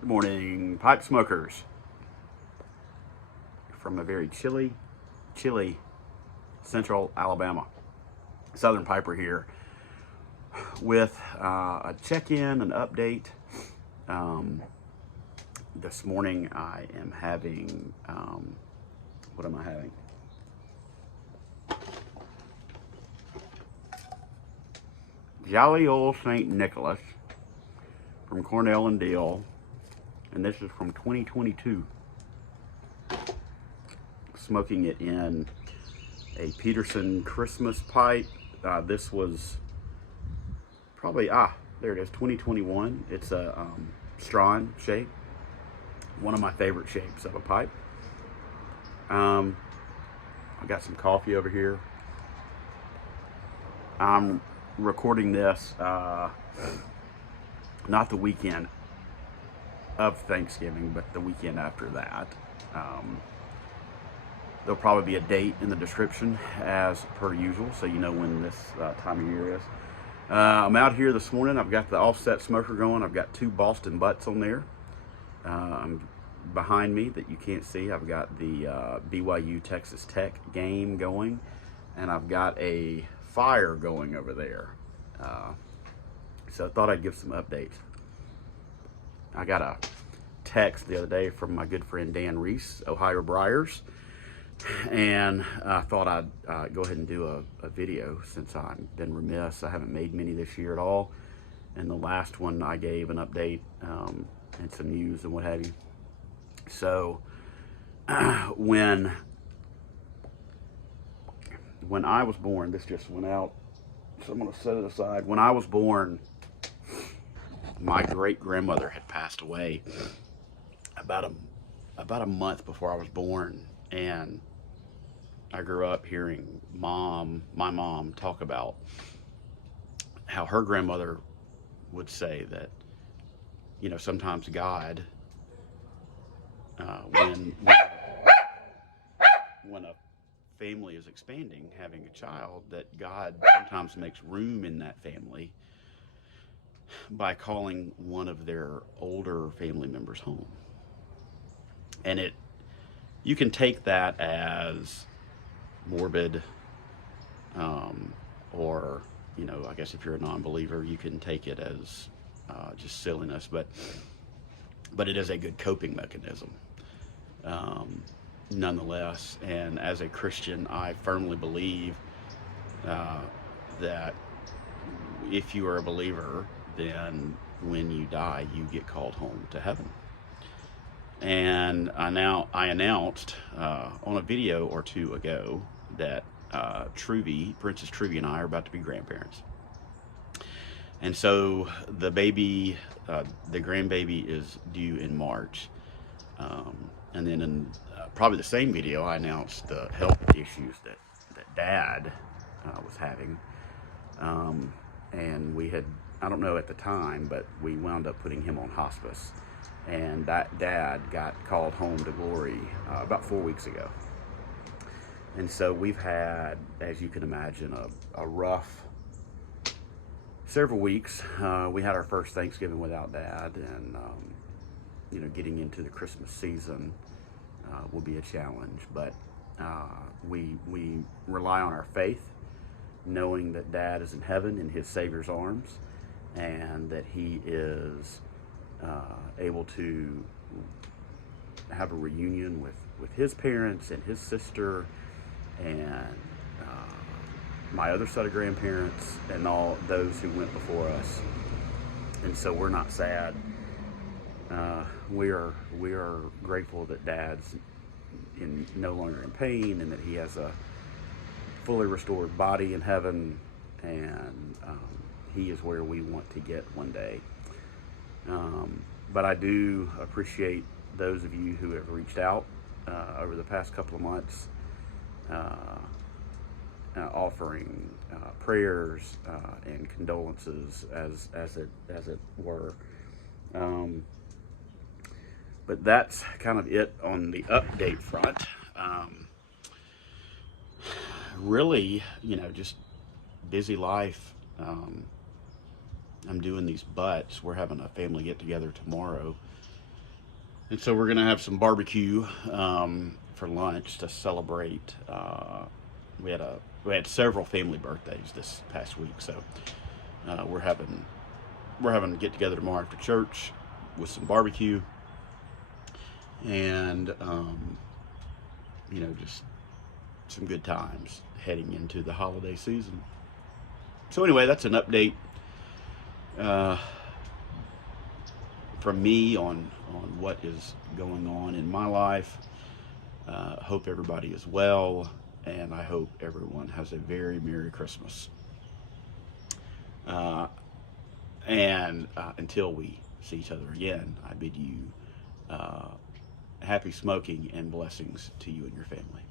Good morning, pipe smokers, from a very chilly central Alabama. Southern Piper here with a check-in, an update. This morning I am having, what am I having? Jolly Old St. Nicholas from Cornell and Deal, and this is from 2022. Smoking it in a Peterson Christmas pipe. This was probably, there it is, 2021. It's a Strawn shape, one of my favorite shapes of a pipe. I got some coffee over here. I'm recording this not the weekend of Thanksgiving, but the weekend after that. There'll probably be a date in the description as per usual, so you know when this time of year is. I'm out here this morning. I've got the offset smoker going. I've got two Boston butts on there. Behind me that you can't see, I've got the BYU Texas Tech game going, and I've got a fire going over there. So I thought I'd give some updates. I got a text the other day from my good friend Dan Reese, Ohio Briars, and I thought I'd go ahead and do a video since I've been remiss. I haven't made many this year at all, and the last one I gave an update and some news and what have you. So when I was born, this just went out, so I'm going to set it aside. When I was born, my great-grandmother had passed away about a month before I was born, and I grew up hearing my mom talk about how her grandmother would say that, you know, sometimes God, when a family is expanding, having a child, that God sometimes makes room in that family by calling one of their older family members home. And you can take that as morbid, or, you know, I guess if you're a non-believer, you can take it as just silliness, but it is a good coping mechanism, nonetheless. And as a Christian, I firmly believe that if you are a believer, then when you die, you get called home to heaven. And I announced on a video or two ago that Princess Truvy and I are about to be grandparents. And so the grandbaby is due in March. And then in probably the same video, I announced the health issues that Dad was having. And we had, I don't know at the time, but we wound up putting him on hospice. And that Dad got called home to glory about 4 weeks ago. And so we've had, as you can imagine, a rough several weeks. We had our first Thanksgiving without Dad, and you know, getting into the Christmas season will be a challenge. But we rely on our faith, knowing that Dad is in heaven in his Savior's arms, and that he is able to have a reunion with his parents and his sister and my other set of grandparents and all those who went before us. And so we're not sad. We are grateful that Dad's no longer in pain, and that he has a fully restored body in heaven, and he is where we want to get one day. But I do appreciate those of you who have reached out over the past couple of months, offering prayers and condolences, as it were. But that's kind of it on the update front. Really, you know, just busy life. I'm doing these butts. We're having a family get together tomorrow And so we're gonna have some barbecue for lunch to celebrate. We had several family birthdays this past week, so we're having a get together tomorrow after church with some barbecue, and just some good times heading into the holiday season. So anyway, that's an update from me on what is going on in my life. Hope everybody is well, and I hope everyone has a very Merry Christmas. And until we see each other again, I bid you happy smoking and blessings to you and your family.